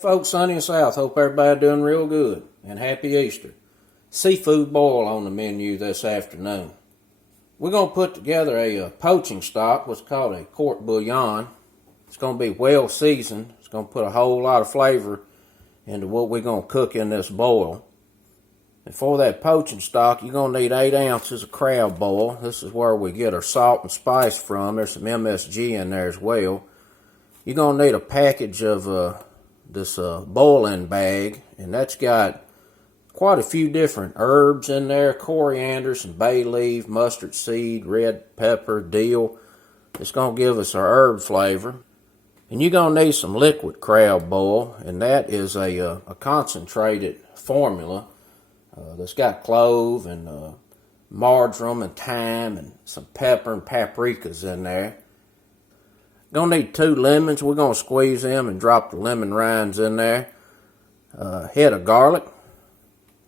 Folks, sunny and south, hope everybody doing real good, and happy Easter. Seafood boil on the menu this afternoon. We're going to put together a poaching stock, what's called a court bouillon. It's going to be well seasoned. It's going to put a whole lot of flavor into what we're going to cook in this boil. And for that poaching stock, you're going to need 8 ounces of crab boil. This is where we get our salt and spice from. There's some MSG in there as well. You're going to need a package of this boiling bag, and that's got quite a few different herbs in there: coriander, some bay leaf, mustard seed, red pepper, dill. It's going to give us our herb flavor. And you're going to need some liquid crab boil, and that is a concentrated formula that's got clove and marjoram and thyme and some pepper and paprikas in there. Gonna need 2 lemons. We're gonna squeeze them and drop the lemon rinds in there. A head of garlic.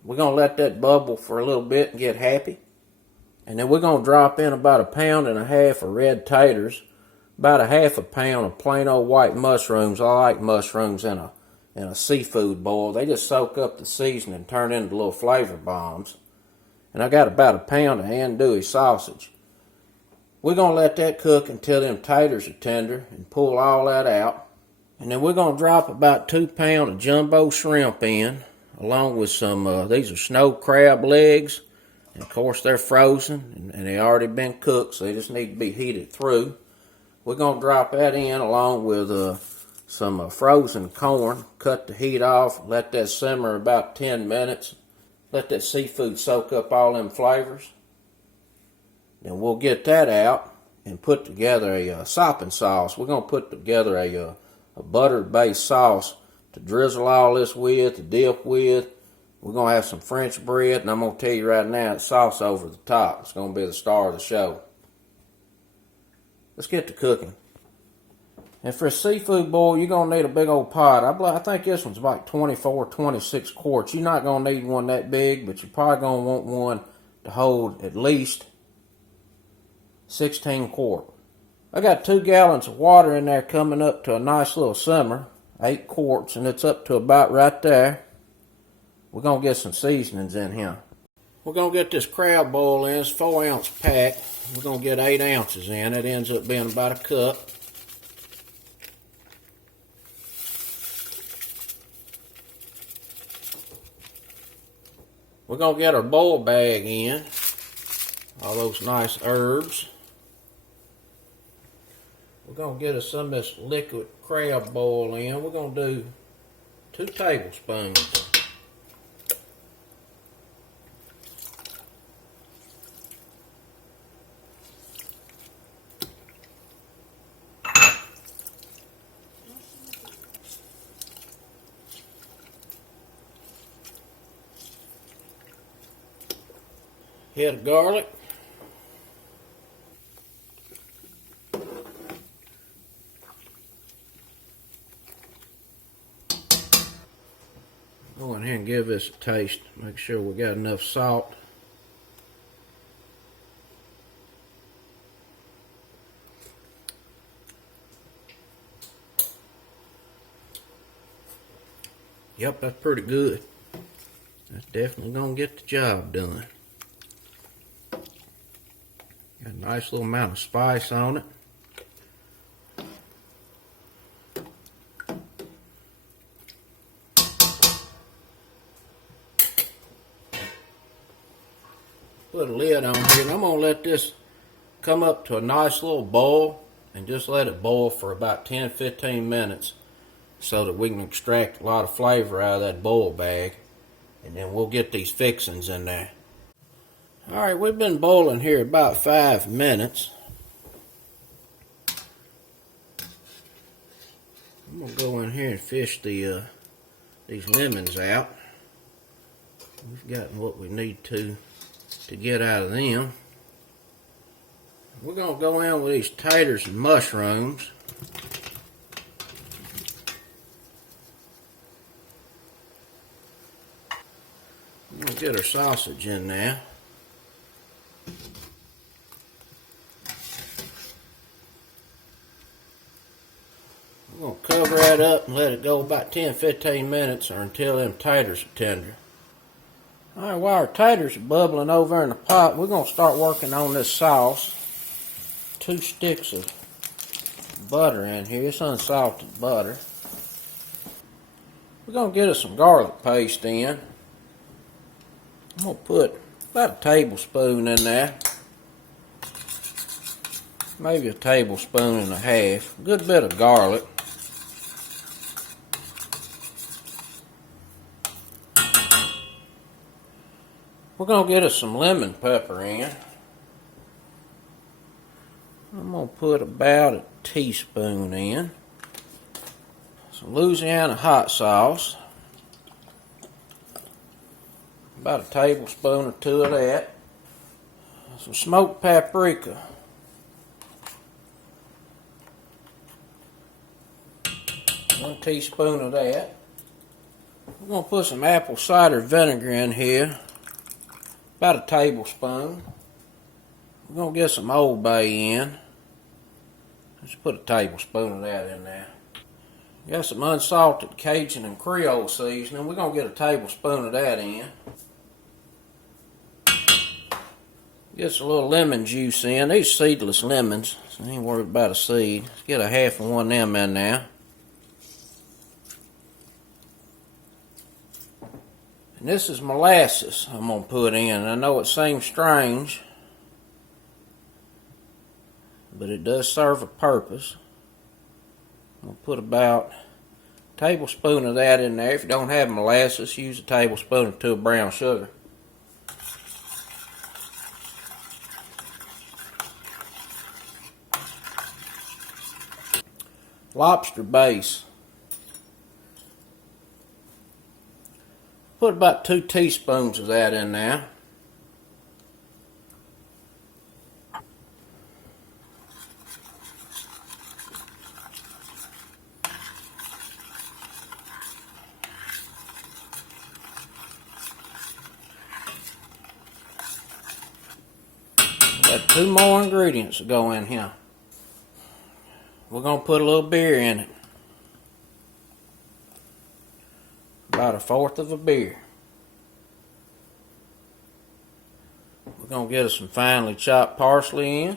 We're gonna let that bubble for a little bit and get happy. And then we're gonna drop in about 1.5 pounds of red taters, about 1/2 pound of plain old white mushrooms. I like mushrooms in a seafood boil. They just soak up the seasoning and turn into little flavor bombs. And I got about 1 pound of andouille sausage. We're going to let that cook until them taters are tender and pull all that out. And then we're going to drop about 2 pounds of jumbo shrimp in, along with some, these are snow crab legs. And of course they're frozen and they already been cooked, so they just need to be heated through. We're going to drop that in along with some frozen corn. Cut the heat off, let that simmer about 10 minutes. Let that seafood soak up all them flavors. Then we'll get that out and put together a sopping sauce. We're going to put together a butter-based sauce to drizzle all this with, to dip with. We're going to have some French bread, and I'm going to tell you right now, it's sauce over the top. It's going to be the star of the show. Let's get to cooking. And for a seafood boil, you're going to need a big old pot. I think this one's like 24, 26 quarts. You're not going to need one that big, but you're probably going to want one to hold at least 16 quart. I got 2 gallons of water in there coming up to a nice little simmer, 8 quarts, and it's up to about right there. We're going to get some seasonings in here. We're going to get this crab boil in. It's 4 ounce pack. We're going to get 8 ounces in. It ends up being about 1 cup. We're going to get our boil bag in. All those nice herbs. We're going to get us some of this liquid crab boil in. We're going to do 2 tablespoons. Head of garlic. Go in here and give this a taste. Make sure we got enough salt. Yep, that's pretty good. That's definitely gonna get the job done. Got a nice little amount of spice on it. Put a lid on here, and I'm going to let this come up to a nice little boil and just let it boil for about 10-15 minutes so that we can extract a lot of flavor out of that boil bag, and then we'll get these fixings in there. Alright, we've been boiling here about 5 minutes. I'm going to go in here and fish these lemons out. We've gotten what we need to get out of them. We're going to go in with these taters and mushrooms. We're going to get our sausage in there. We're going to cover that up and let it go about 10-15 minutes or until them taters are tender. Alright, while our taters are bubbling over in the pot, we're going to start working on this sauce. 2 sticks of butter in here. It's unsalted butter. We're going to get us some garlic paste in. I'm going to put about a tablespoon in there. Maybe a tablespoon and a half. A good bit of garlic. We're going to get us some lemon pepper in. I'm going to put about a teaspoon in. Some Louisiana hot sauce. About a tablespoon or 2 of that. Some smoked paprika. One teaspoon of that. We're going to put some apple cider vinegar in here. About a tablespoon. We're going to get some Old Bay in. Let's put a tablespoon of that in there. Got some unsalted Cajun and Creole seasoning. We're going to get a tablespoon of that in. Get a little lemon juice in. These seedless lemons, so I ain't worried about a seed. Let's get a half of one of them in there. And this is molasses I'm going to put in. I know it seems strange, but it does serve a purpose. I'm going to put about a tablespoon of that in there. If you don't have molasses, use a tablespoon or 2 of brown sugar. Lobster base. Put about 2 teaspoons of that in there. Got 2 more ingredients to go in here. We're going to put a little beer in it. About 1/4 of a beer. We're going to get us some finely chopped parsley in.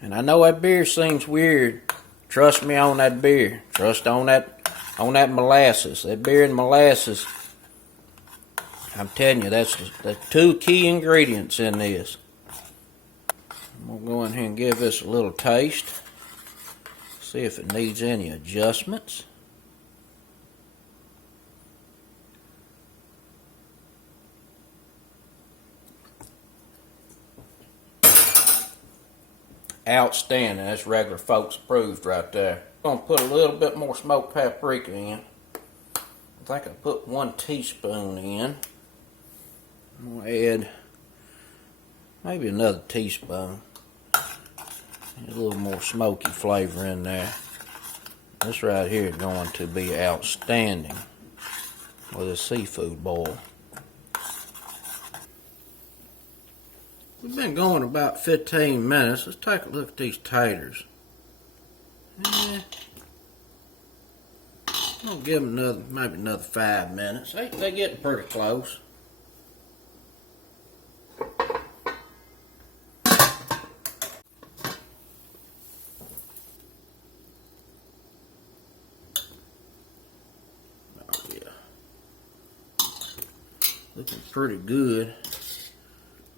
And I know that beer seems weird. Trust me on that beer. Trust on that molasses. That beer and molasses, I'm telling you, that's the 2 key ingredients in this. I'm going to go in here and give this a little taste. See if it needs any adjustments. Outstanding. That's regular folks approved right there. I'm going to put a little bit more smoked paprika in. I think I put 1 teaspoon in. I'm going to add maybe another teaspoon. A little more smoky flavor in there. This right here is going to be outstanding with a seafood boil. We've been going about 15 minutes. Let's take a look at these taters. I'll give them maybe another 5 minutes. They're getting pretty close. Oh yeah, looking pretty good.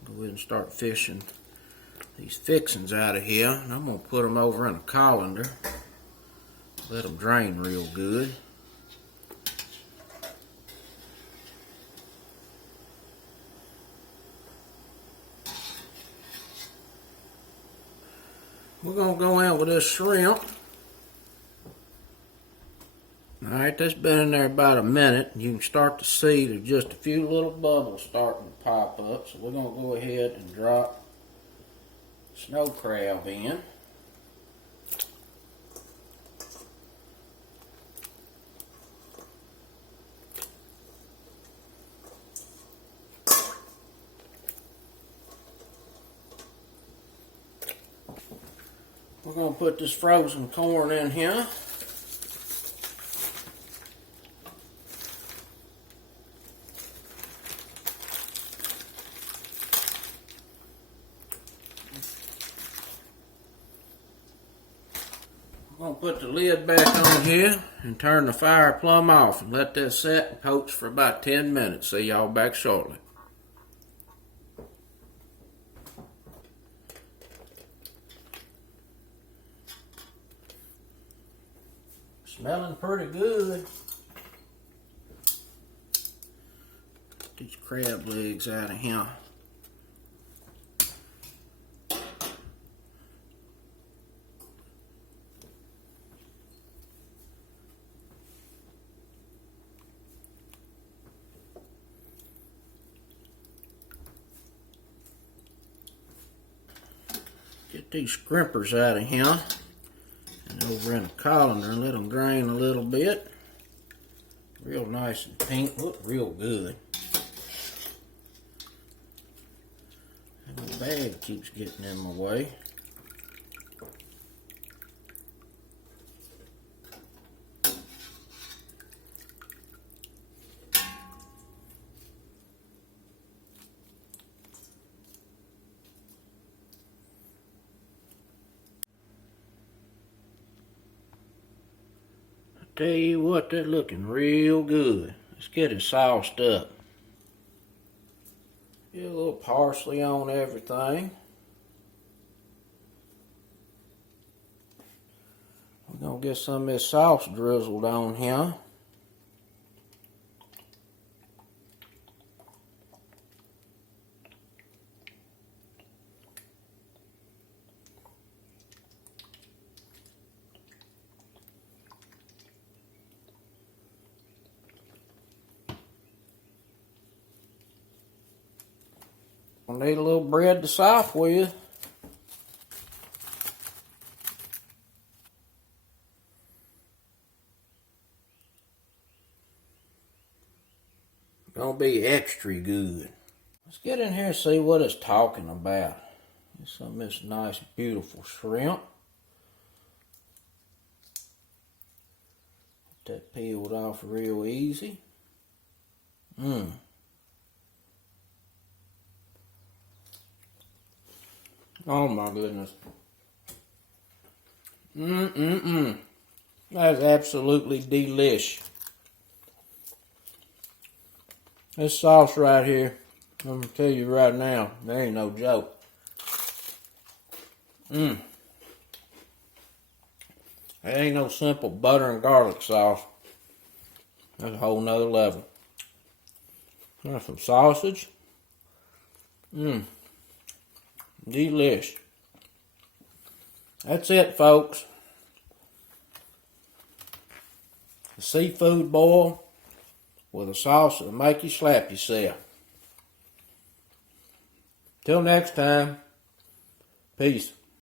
Go ahead and start fishing these fixins out of here, and I'm going to put them over in a colander. Let them drain real good. We're going to go in with this shrimp. Alright, that's been in there about a minute. You can start to see there's just a few little bubbles starting to pop up. So we're going to go ahead and drop snow crab in. We're going to put this frozen corn in here. We're going to put the lid back on here and turn the fire plumb off and let that set and poach for about 10 minutes. See y'all back shortly. Smelling pretty good. Get these crab legs out of here. Get these scrimpers out of here. And over in the colander and let them drain a little bit. Real nice and pink, look real good. And the bag keeps getting in my way. Tell you what, they're looking real good. Let's get it sauced up. Get a little parsley on everything. We're going to get some of this sauce drizzled on here. We'll need a little bread to sop with. Gonna be extra good. Let's get in here and see what it's talking about. Get some of this nice, beautiful shrimp. Get that peeled off real easy. Oh my goodness. That is absolutely delish. This sauce right here, I'm gonna tell you right now, there ain't no joke. That ain't no simple butter and garlic sauce. That's a whole nother level. Got some sausage. Delish. That's it, folks. A seafood boil with a sauce that'll make you slap yourself. Till next time, peace.